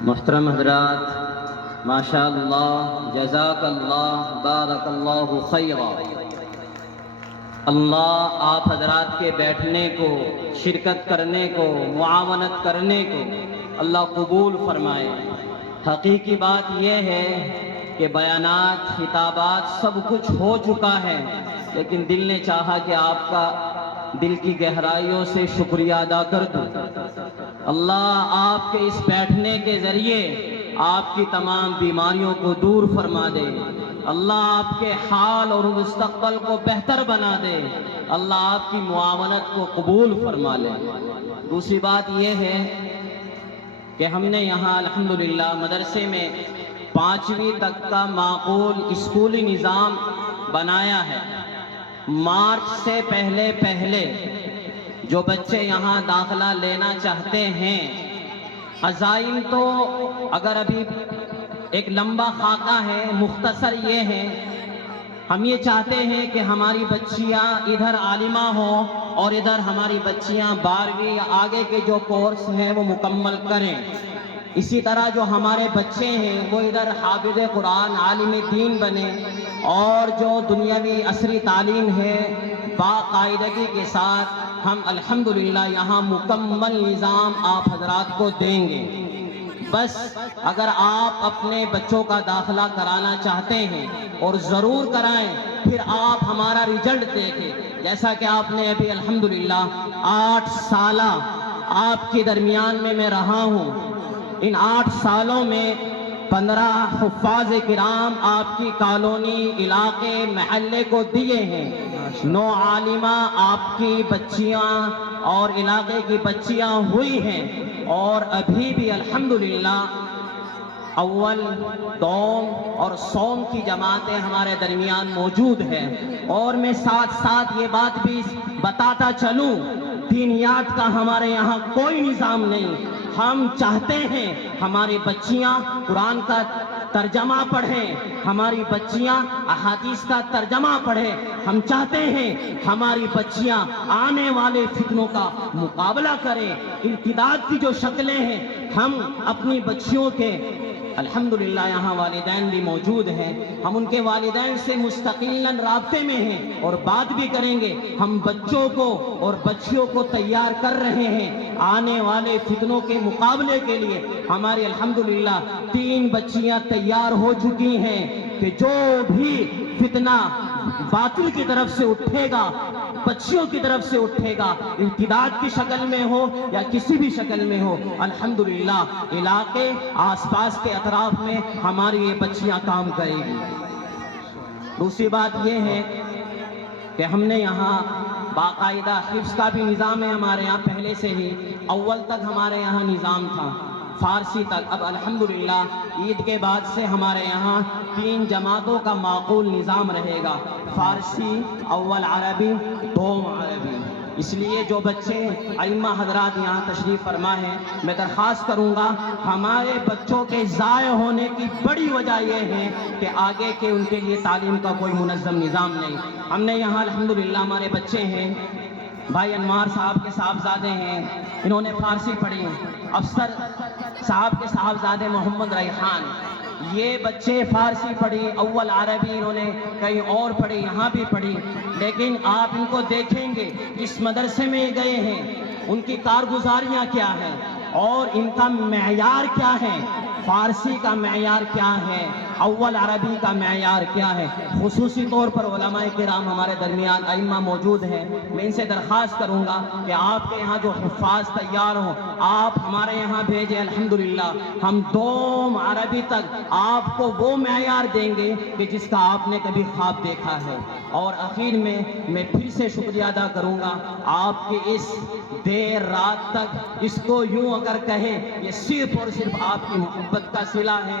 محترم حضرات، ماشاء اللہ، جزاک اللہ، بارک اللہ خیرا۔ اللہ آپ حضرات کے بیٹھنے کو، شرکت کرنے کو، معاونت کرنے کو اللہ قبول فرمائے۔ حقیقی بات یہ ہے کہ بیانات، خطابات سب کچھ ہو چکا ہے، لیکن دل نے چاہا کہ آپ کا دل کی گہرائیوں سے شکریہ ادا کر دوں۔ اللہ آپ کے اس بیٹھنے کے ذریعے آپ کی تمام بیماریوں کو دور فرما دے۔ اللہ آپ کے حال اور مستقبل کو بہتر بنا دے۔ اللہ آپ کی معاونت کو قبول فرما لے۔ دوسری بات یہ ہے کہ ہم نے یہاں الحمدللہ مدرسے میں 5ویں تک کا معقول اسکولی نظام بنایا ہے۔ مارچ سے پہلے جو بچے یہاں داخلہ لینا چاہتے ہیں، عزائم تو اگر ابھی ایک لمبا خاکہ ہے، مختصر یہ ہے، ہم یہ چاہتے ہیں کہ ہماری بچیاں ادھر عالمہ ہوں اور ادھر ہماری بچیاں 12ویں یا آگے کے جو کورس ہیں وہ مکمل کریں۔ اسی طرح جو ہمارے بچے ہیں وہ ادھر حافظ قرآن، عالم دین بنے، اور جو دنیاوی عصری تعلیم ہے باقاعدگی کے ساتھ ہم الحمدللہ یہاں مکمل نظام آپ حضرات کو دیں گے۔ بس اگر آپ اپنے بچوں کا داخلہ کرانا چاہتے ہیں اور ضرور کرائیں، پھر آپ ہمارا رزلٹ دیکھیں۔ جیسا کہ آپ نے ابھی الحمدللہ 8 سالہ آپ کے درمیان میں رہا ہوں، ان 8 سالوں میں 15 حفاظ کرام آپ کی کالونی، علاقے، محلے کو دیے ہیں۔ 9 عالمہ آپ کی بچیاں اور علاقے کی بچیاں ہوئی ہیں، اور ابھی بھی الحمدللہ اول، دوم اور سوم کی جماعتیں ہمارے درمیان موجود ہیں۔ اور میں ساتھ ساتھ یہ بات بھی بتاتا چلوں، دینیات کا ہمارے یہاں کوئی نظام نہیں۔ ہم چاہتے ہیں ہماری بچیاں قرآن کا ترجمہ پڑھیں، ہماری بچیاں احادیث کا ترجمہ پڑھیں۔ ہم چاہتے ہیں ہماری بچیاں آنے والے فتنوں کا مقابلہ کریں۔ ارتداد کی جو شکلیں ہیں، ہم اپنی بچیوں کے الحمدللہ یہاں والدین بھی موجود ہیں، ہم ان کے والدین سے مستقلاً رابطے میں ہیں اور بات بھی کریں گے۔ ہم بچوں کو اور بچیوں کو تیار کر رہے ہیں آنے والے فتنوں کے مقابلے کے لیے۔ ہماری الحمدللہ 3 بچیاں تیار ہو چکی ہیں کہ جو بھی فتنہ باطل کی طرف سے اٹھے گا، بچیوں کی طرف سے اٹھے گا، ارتداد کی شکل میں ہو یا کسی بھی شکل میں ہو، الحمدللہ علاقے آس پاس کے اطراف میں ہماری یہ بچیاں کام کرے گی۔ دوسری بات یہ ہے کہ ہم نے یہاں باقاعدہ حفظ کا بھی نظام ہے ہمارے یہاں پہلے سے ہی۔ اول تک ہمارے یہاں نظام تھا، فارسی تک۔ اب الحمدللہ عید کے بعد سے ہمارے یہاں 3 جماعتوں کا معقول نظام رہے گا، فارسی، اول عربی، دوم عربی۔ اس لیے جو بچے ائمہ حضرات یہاں تشریف فرما ہیں، میں درخواست کروں گا، ہمارے بچوں کے ضائع ہونے کی بڑی وجہ یہ ہے کہ آگے کے ان کے لیے تعلیم کا کوئی منظم نظام نہیں۔ ہم نے یہاں الحمدللہ ہمارے بچے ہیں، بھائی انوار صاحب کے صاحبزادے ہیں، انہوں نے فارسی پڑھی، افسر صاحب کے صاحبزادے محمد ریحان، یہ بچے فارسی پڑھی، اول عربی انہوں نے کہیں اور پڑھی، یہاں بھی پڑھی۔ لیکن آپ ان کو دیکھیں گے جس مدرسے میں یہ گئے ہیں ان کی کارگزاریاں کیا ہیں اور ان کا معیار کیا ہے، فارسی کا معیار کیا ہے، اول عربی کا معیار کیا ہے۔ خصوصی طور پر علماء کرام ہمارے درمیان ائمہ موجود ہیں، میں ان سے درخواست کروں گا کہ آپ کے یہاں جو حفاظ تیار ہوں آپ ہمارے یہاں بھیجیں۔ الحمدللہ ہم دوم عربی تک آپ کو وہ معیار دیں گے کہ جس کا آپ نے کبھی خواب دیکھا ہے۔ اور اخیر میں پھر سے شکریہ ادا کروں گا آپ کے اس دیر رات تک، اس کو یوں اگر کہیں یہ صرف اور صرف آپ کی محبت کا صلہ ہے،